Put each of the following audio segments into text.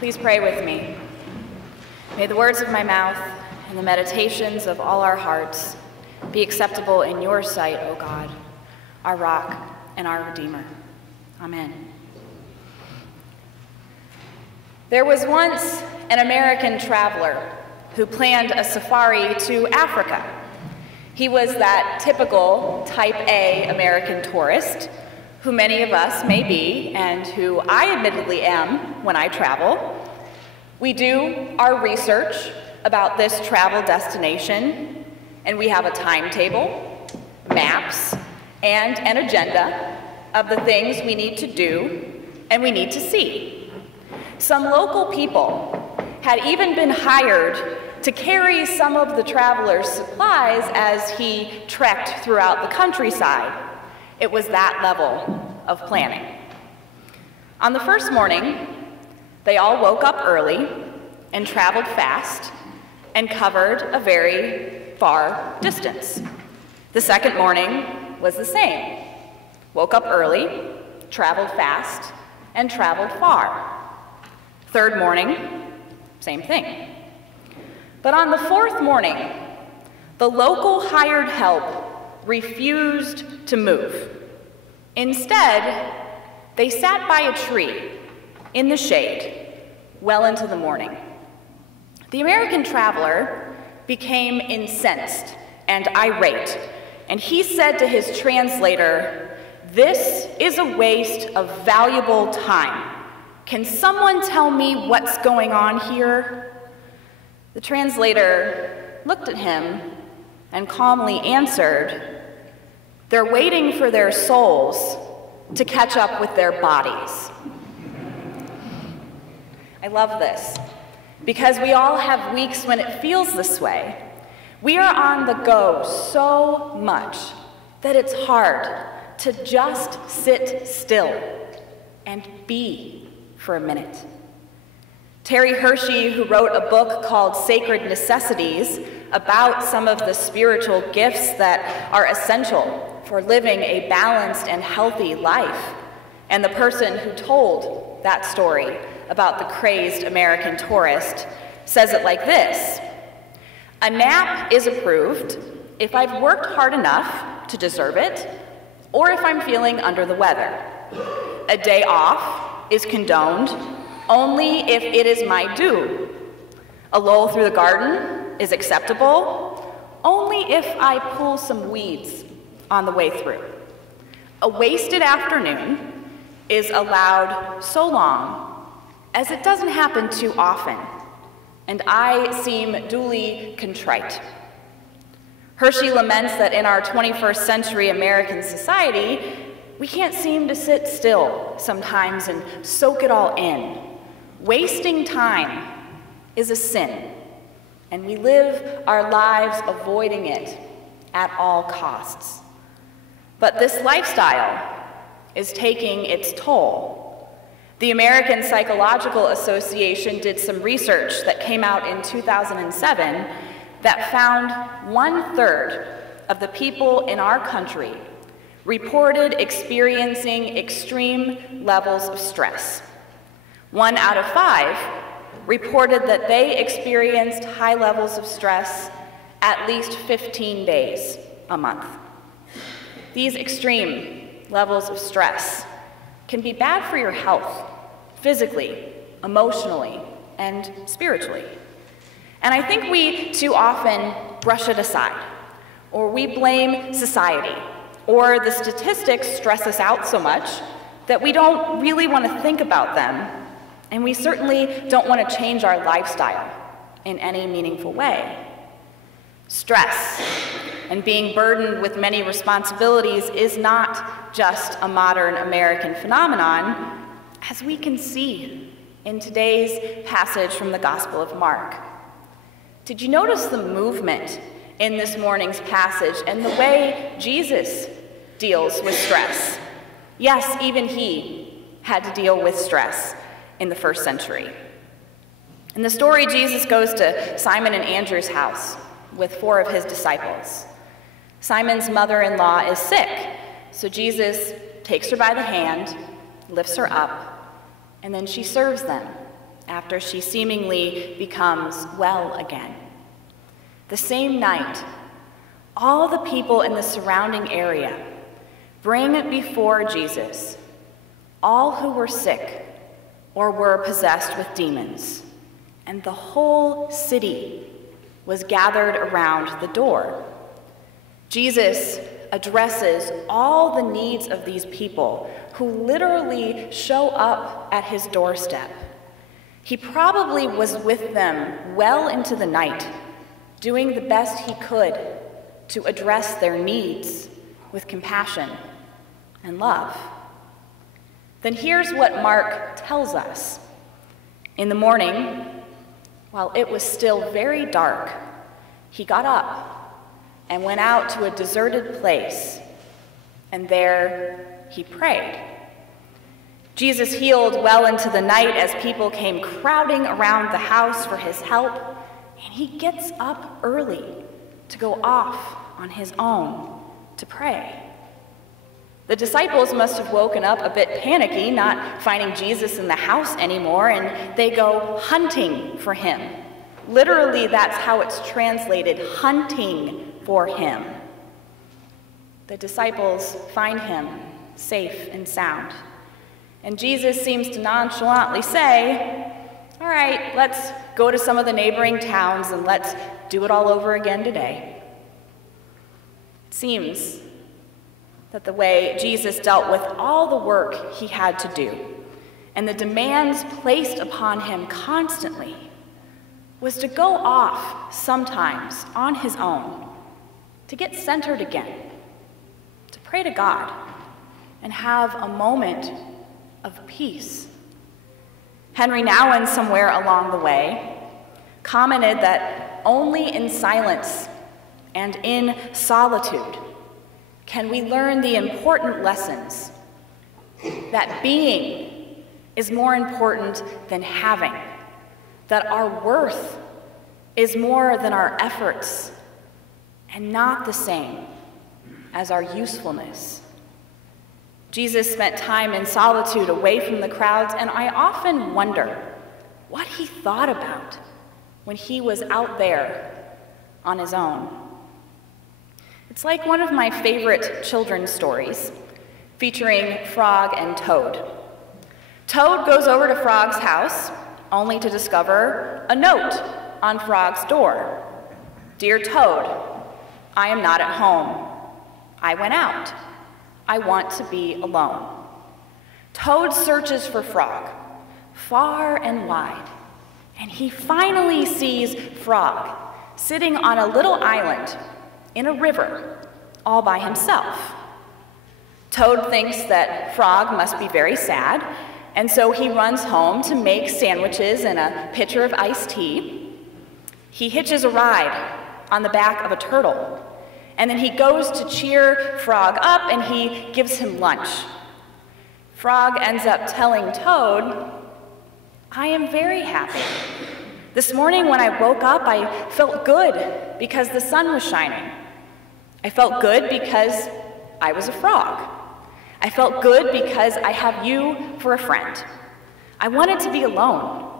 Please pray with me. May the words of my mouth and the meditations of all our hearts be acceptable in your sight, O God, our rock and our Redeemer. Amen. There was once an American traveler who planned a safari to Africa. He was that typical type A American tourist who many of us may be, and who I admittedly am when I travel. We do our research about this travel destination, and we have a timetable, maps, and an agenda of the things we need to do and we need to see. Some local people had even been hired to carry some of the traveler's supplies as he trekked throughout the countryside. It was that level of planning. On the first morning, they all woke up early and traveled fast and covered a very far distance. The second morning was the same. Woke up early, traveled fast, and traveled far. Third morning, same thing. But on the fourth morning, the local hired help refused to move. Instead, they sat by a tree in the shade well into the morning. The American traveler became incensed and irate, and he said to his translator, "This is a waste of valuable time. Can someone tell me what's going on here?" The translator looked at him and calmly answered, "They're waiting for their souls to catch up with their bodies." I love this because we all have weeks when it feels this way. We are on the go so much that it's hard to just sit still and be for a minute. Terry Hershey, who wrote a book called Sacred Necessities about some of the spiritual gifts that are essential for living a balanced and healthy life, and the person who told that story about the crazed American tourist, says it like this: "A nap is approved if I've worked hard enough to deserve it, or if I'm feeling under the weather. A day off is condoned only if it is my due. A lull through the garden is acceptable only if I pull some weeds on the way through. A wasted afternoon is allowed so long as it doesn't happen too often, and I seem duly contrite." Hershey laments that in our 21st century American society, we can't seem to sit still sometimes and soak it all in. Wasting time is a sin, and we live our lives avoiding it at all costs. But this lifestyle is taking its toll. The American Psychological Association did some research that came out in 2007 that found 1/3 of the people in our country reported experiencing extreme levels of stress. 1 out of 5 reported that they experienced high levels of stress at least 15 days a month. These extreme levels of stress can be bad for your health, physically, emotionally, and spiritually. And I think we too often brush it aside, or we blame society, or the statistics stress us out so much that we don't really want to think about them, and we certainly don't want to change our lifestyle in any meaningful way. Stress and being burdened with many responsibilities is not just a modern American phenomenon, as we can see in today's passage from the Gospel of Mark. Did you notice the movement in this morning's passage and the way Jesus deals with stress? Yes, even he had to deal with stress in the first century. In the story, Jesus goes to Simon and Andrew's house with 4 of his disciples. Simon's mother-in-law is sick, so Jesus takes her by the hand, lifts her up, and then she serves them after she seemingly becomes well again. The same night, all the people in the surrounding area bring before Jesus all who were sick or were possessed with demons, and the whole city was gathered around the door. Jesus addresses all the needs of these people who literally show up at his doorstep. He probably was with them well into the night, doing the best he could to address their needs with compassion and love. Then here's what Mark tells us. In the morning, while it was still very dark, he got up and went out to a deserted place, and there he prayed. Jesus healed well into the night as people came crowding around the house for his help, and he gets up early to go off on his own to pray. The disciples must have woken up a bit panicky, not finding Jesus in the house anymore, and they go hunting for him. Literally, that's how it's translated, hunting for him. The disciples find him safe and sound. And Jesus seems to nonchalantly say, all right, let's go to some of the neighboring towns and let's do it all over again today. It seems that the way Jesus dealt with all the work he had to do and the demands placed upon him constantly was to go off sometimes on his own, to get centered again, to pray to God and have a moment of peace. Henry Nouwen, somewhere along the way, commented that only in silence and in solitude can we learn the important lessons that being is more important than having, that our worth is more than our efforts and not the same as our usefulness. Jesus spent time in solitude away from the crowds, and I often wonder what he thought about when he was out there on his own. It's like one of my favorite children's stories, featuring Frog and Toad. Toad goes over to Frog's house, only to discover a note on Frog's door. Dear Toad, I am not at home. I went out. I want to be alone. Toad searches for Frog, far and wide, and he finally sees Frog sitting on a little island in a river all by himself. Toad thinks that Frog must be very sad, and so he runs home to make sandwiches and a pitcher of iced tea. He hitches a ride on the back of a turtle, and then he goes to cheer Frog up and he gives him lunch. Frog ends up telling Toad, I am very happy. This morning when I woke up, I felt good because the sun was shining. I felt good because I was a frog. I felt good because I have you for a friend. I wanted to be alone.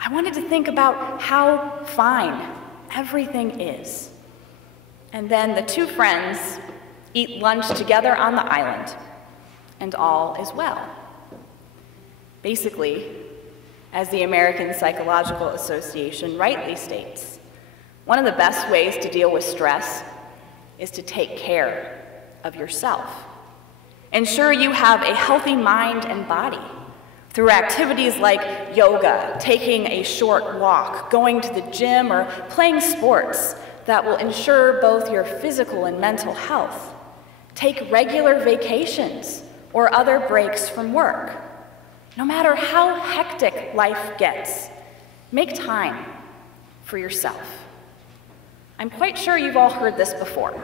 I wanted to think about how fine everything is. And then the two friends eat lunch together on the island, and all is well. Basically, as the American Psychological Association rightly states, one of the best ways to deal with stress is to take care of yourself. Ensure you have a healthy mind and body through activities like yoga, taking a short walk, going to the gym, or playing sports that will ensure both your physical and mental health. Take regular vacations or other breaks from work. No matter how hectic life gets, make time for yourself. I'm quite sure you've all heard this before,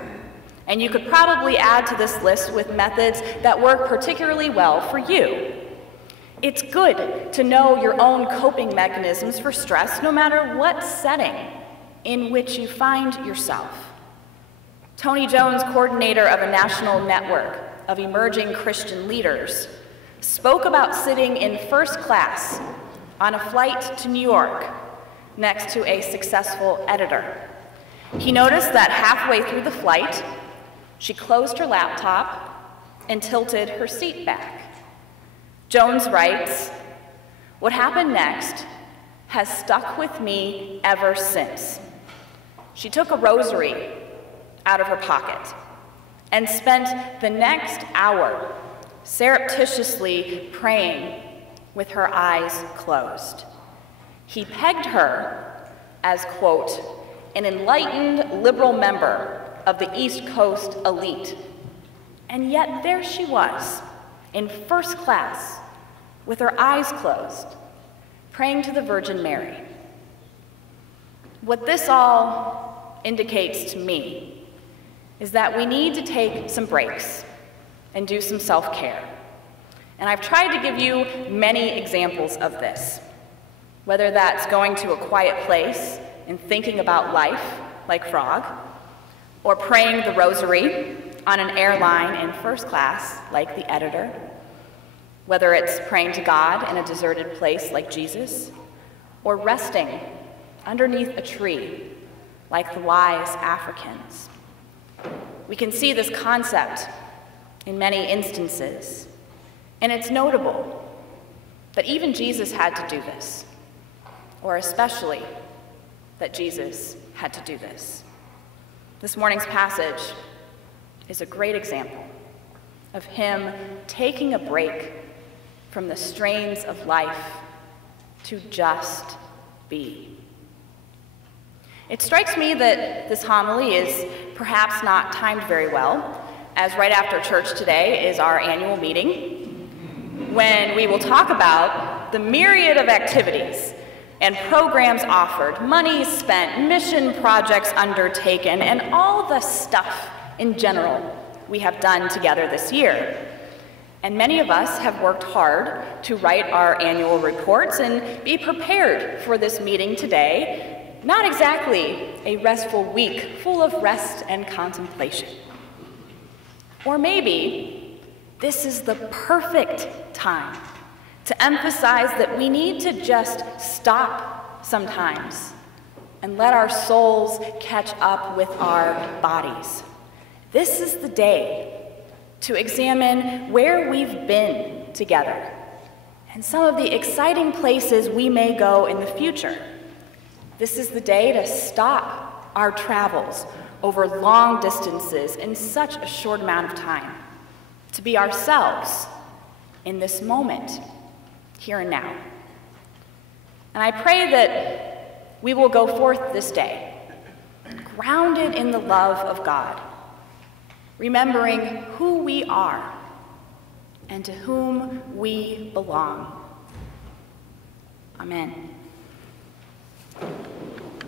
and you could probably add to this list with methods that work particularly well for you. It's good to know your own coping mechanisms for stress, no matter what setting in which you find yourself. Tony Jones, coordinator of a national network of emerging Christian leaders, spoke about sitting in first class on a flight to New York next to a successful editor. He noticed that halfway through the flight, she closed her laptop and tilted her seat back. Jones writes, "What happened next has stuck with me ever since. She took a rosary out of her pocket and spent the next hour surreptitiously praying with her eyes closed. He pegged her as, quote, an enlightened liberal member of the East Coast elite. And yet there she was, in first class, with her eyes closed, praying to the Virgin Mary." What this all indicates to me is that we need to take some breaks and do some self-care. And I've tried to give you many examples of this, whether that's going to a quiet place and thinking about life, like Frog, or praying the rosary on an airline in first class, like the editor, whether it's praying to God in a deserted place, like Jesus, or resting underneath a tree, like the wise Africans. We can see this concept in many instances, and it's notable that even Jesus had to do this, or especially that Jesus had to do this. This morning's passage is a great example of him taking a break from the strains of life to just be. It strikes me that this homily is perhaps not timed very well, as right after church today is our annual meeting, when we will talk about the myriad of activities and programs offered, money spent, mission projects undertaken, and all the stuff in general we have done together this year. And many of us have worked hard to write our annual reports and be prepared for this meeting today. Not exactly a restful week full of rest and contemplation. Or maybe this is the perfect time to emphasize that we need to just stop sometimes and let our souls catch up with our bodies. This is the day to examine where we've been together and some of the exciting places we may go in the future. This is the day to stop our travels over long distances in such a short amount of time, to be ourselves in this moment, here and now. And I pray that we will go forth this day, grounded in the love of God, remembering who we are and to whom we belong. Amen.